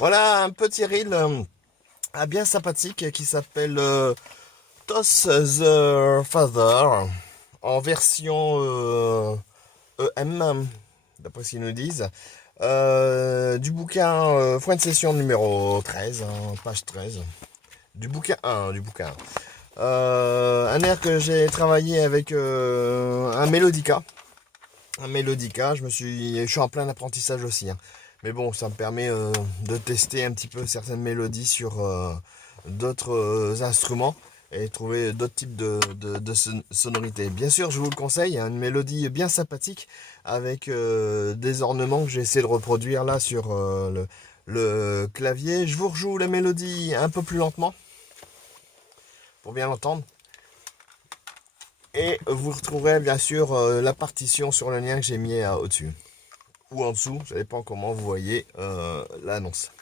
Voilà un petit reel bien sympathique qui s'appelle Toss the Father en version EM, d'après ce qu'ils nous disent. Du bouquin Fin de session numéro 13, page 13. Du bouquin 1, du bouquin 1. Un air que j'ai travaillé avec un mélodica. Un mélodica, je suis en plein apprentissage aussi, hein. Mais bon, ça me permet de tester un petit peu certaines mélodies sur d'autres instruments et trouver d'autres types de sonorités. Bien sûr, je vous le conseille, hein, une mélodie bien sympathique avec des ornements que j'ai essayé de reproduire là sur le clavier. Je vous rejoue la mélodie un peu plus lentement pour bien l'entendre. Et vous retrouverez bien sûr la partition sur le lien que j'ai mis au-dessus. Ou en dessous, ça dépend comment vous voyez l'annonce.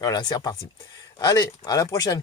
Voilà, c'est reparti. Allez, à la prochaine.